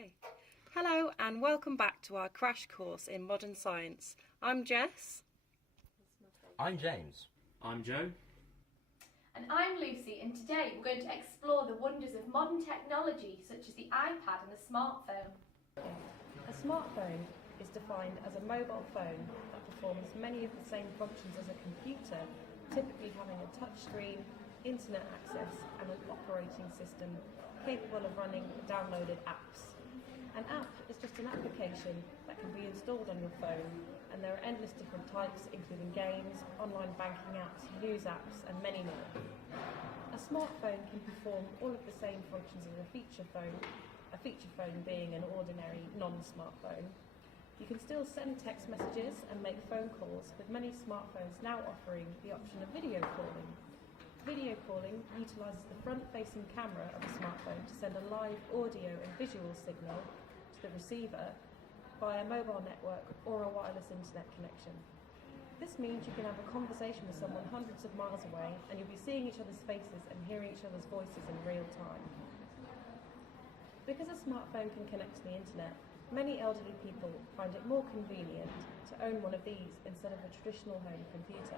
Okay. Hello and welcome back to our crash course in modern science. I'm Jess. I'm James. I'm Joe. And I'm Lucy, and today we're going to explore the wonders of modern technology such as the iPad and the smartphone. A smartphone is defined as a mobile phone that performs many of the same functions as a computer, typically having a touch screen, internet access and an operating system capable of running downloaded apps. An app is just an application that can be installed on your phone, and there are endless different types, including games, online banking apps, news apps and many more. A smartphone can perform all of the same functions as a feature phone being an ordinary non-smartphone. You can still send text messages and make phone calls, with many smartphones now offering the option of video calling. Video calling utilises the front-facing camera of a smartphone to send a live audio and visual signal to the receiver via a mobile network or a wireless internet connection. This means you can have a conversation with someone hundreds of miles away, and you'll be seeing each other's faces and hearing each other's voices in real time. Because a smartphone can connect to the internet, many elderly people find it more convenient to own one of these instead of a traditional home computer.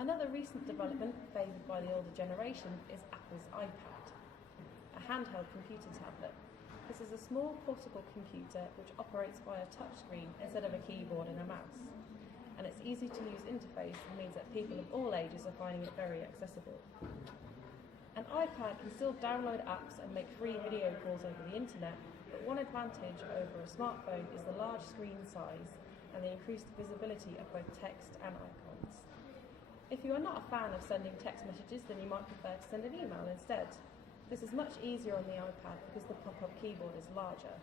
Another recent development favoured by the older generation is Apple's iPad, a handheld computer tablet. This is a small portable computer which operates via a touchscreen instead of a keyboard and a mouse. And its easy to use interface means that people of all ages are finding it very accessible. An iPad can still download apps and make free video calls over the internet, but one advantage over a smartphone is the large screen size and the increased visibility of both text and icons. If you are not a fan of sending text messages, then you might prefer to send an email instead. This is much easier on the iPad because the pop-up keyboard is larger.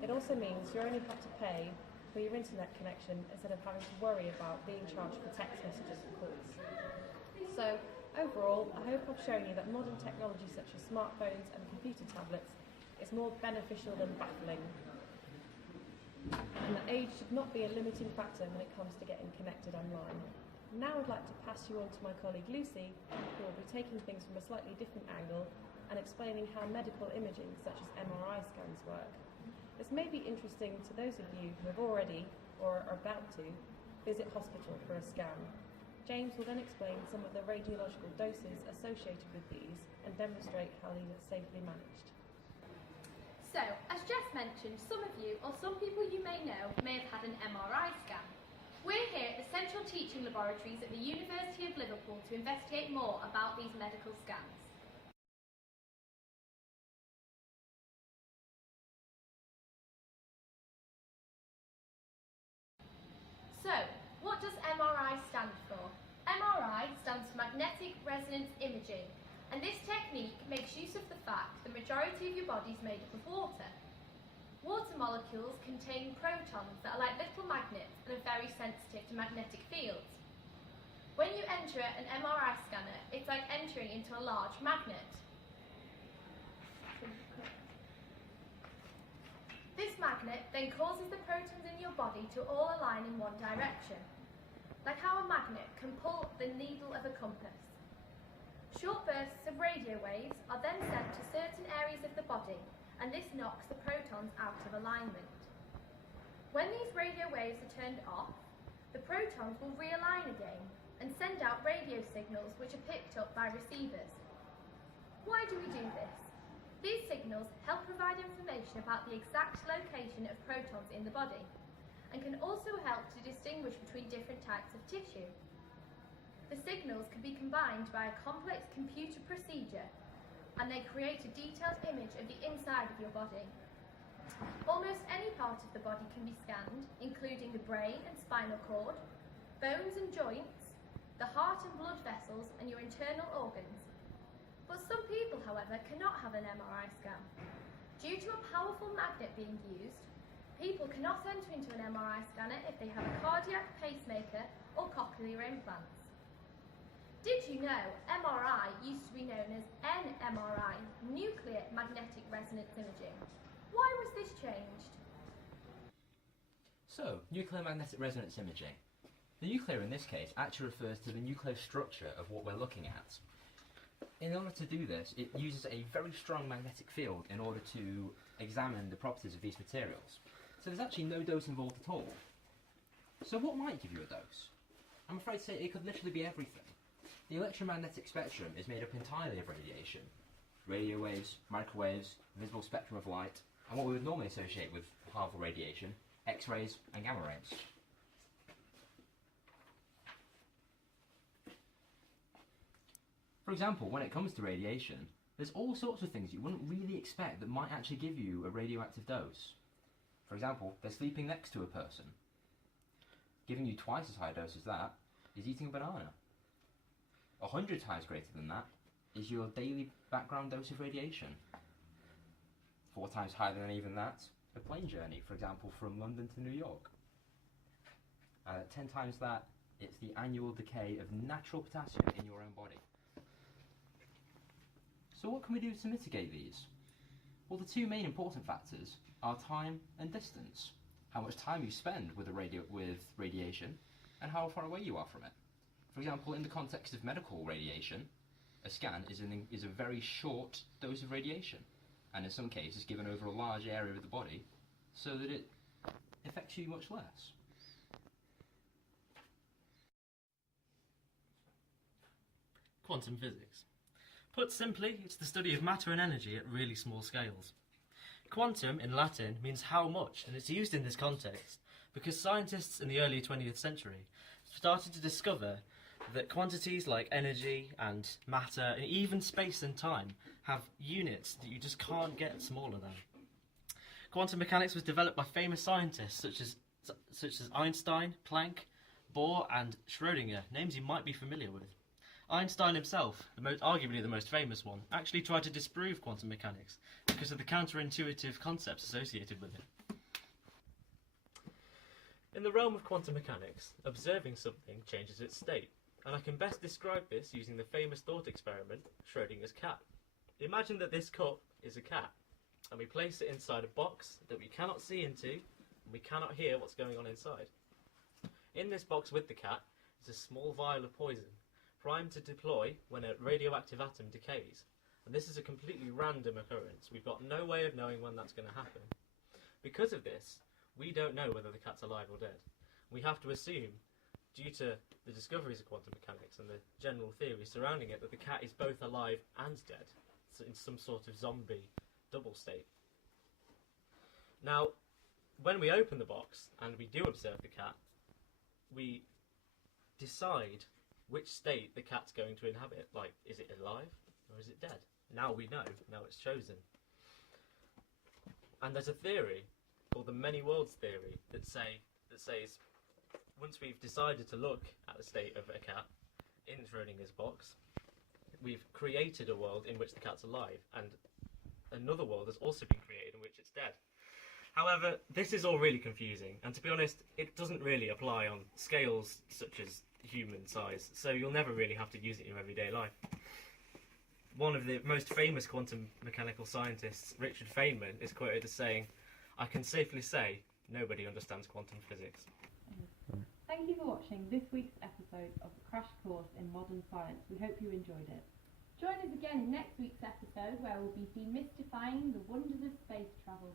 It also means you only have to pay for your internet connection instead of having to worry about being charged for text messages and calls. So, overall, I hope I've shown you that modern technology such as smartphones and computer tablets is more beneficial than baffling, and that age should not be a limiting factor when it comes to getting connected online. Now I'd like to pass you on to my colleague Lucy, who will be taking things from a slightly different angle and explaining how medical imaging such as MRI scans work. This may be interesting to those of you who have already, or are about to, visit hospital for a scan. James will then explain some of the radiological doses associated with these and demonstrate how these are safely managed. So, as Jess mentioned, some of you, or some people you may know, may have had an MRI scan. We're here at the Central Teaching Laboratories at the University of Liverpool to investigate more about these medical scans. So, what does MRI stand for? MRI stands for magnetic resonance imaging, and this technique makes use of the fact the majority of your body is made up of water. Water molecules contain protons that are like little magnets and are very sensitive to magnetic fields. When you enter an MRI scanner, it's like entering into a large magnet. This magnet then causes the protons in your body to all align in one direction, like how a magnet can pull the needle of a compass. Short bursts of radio waves are then sent to certain areas of the body, and this knocks the protons out of alignment. When these radio waves are turned off, the protons will realign again and send out radio signals which are picked up by receivers. Why do we do this? These signals help provide information about the exact location of protons in the body, and can also help to distinguish between different types of tissue. The signals can be combined by a complex computer procedure, and they create a detailed image of the inside of your body. Almost any part of the body can be scanned, including the brain and spinal cord, bones and joints, the heart and blood vessels, and your internal organs. But some people, however, cannot have an MRI scan. Due to a powerful magnet being used, people cannot enter into an MRI scanner if they have a cardiac pacemaker or cochlear implants. Did you know MRI used to be known as NMRI, nuclear magnetic resonance imaging? Why was this changed? So, nuclear magnetic resonance imaging. The nuclear in this case actually refers to the nuclear structure of what we're looking at. In order to do this, it uses a very strong magnetic field in order to examine the properties of these materials. So there's actually no dose involved at all. So what might give you a dose? I'm afraid to say it could literally be everything. The electromagnetic spectrum is made up entirely of radiation. Radio waves, microwaves, visible spectrum of light, and what we would normally associate with harmful radiation, X-rays and gamma rays. For example, when it comes to radiation, there's all sorts of things you wouldn't really expect that might actually give you a radioactive dose. For example, they're sleeping next to a person. Giving you twice as high a dose as that is eating a banana. 100 times greater than that is your daily background dose of radiation. 4 times higher than even that, a plane journey, for example, from London to New York. 10 times that, it's the annual decay of natural potassium in your own body. So what can we do to mitigate these? Well, the 2 main important factors are time and distance. How much time you spend with radiation and how far away you are from it. For example, in the context of medical radiation, a scan is a very short dose of radiation, and in some cases given over a large area of the body so that it affects you much less. Quantum physics. Put simply, it's the study of matter and energy at really small scales. Quantum, in Latin, means how much, and it's used in this context because scientists in the early 20th century started to discover that quantities like energy and matter and even space and time have units that you just can't get smaller than. Quantum mechanics was developed by famous scientists such as Einstein, Planck, Bohr and Schrödinger, names you might be familiar with. Einstein himself, arguably the most famous one, actually tried to disprove quantum mechanics because of the counterintuitive concepts associated with it. In the realm of quantum mechanics, observing something changes its state, and I can best describe this using the famous thought experiment, Schrödinger's cat. Imagine that this cup is a cat, and we place it inside a box that we cannot see into, and we cannot hear what's going on inside. In this box with the cat is a small vial of poison, primed to deploy when a radioactive atom decays. And this is a completely random occurrence. We've got no way of knowing when that's going to happen. Because of this, we don't know whether the cat's alive or dead. We have to assume, due to the discoveries of quantum mechanics and the general theory surrounding it, that the cat is both alive and dead, so in some sort of zombie double state. Now, when we open the box and we do observe the cat, we decide which state the cat's going to inhabit. Like, is it alive or is it dead? Now we know. Now it's chosen. And there's a theory called the many worlds theory that says once we've decided to look at the state of a cat in Schrödinger's box, we've created a world in which the cat's alive, and another world has also been created in which it's dead. However, this is all really confusing, and to be honest, it doesn't really apply on scales such as human size, so you'll never really have to use it in your everyday life. One of the most famous quantum mechanical scientists, Richard Feynman, is quoted as saying, "I can safely say nobody understands quantum physics." Thank you for watching this week's episode of the Crash Course in Modern Science. We hope you enjoyed it. Join us again in next week's episode where we'll be demystifying the wonders of space travel.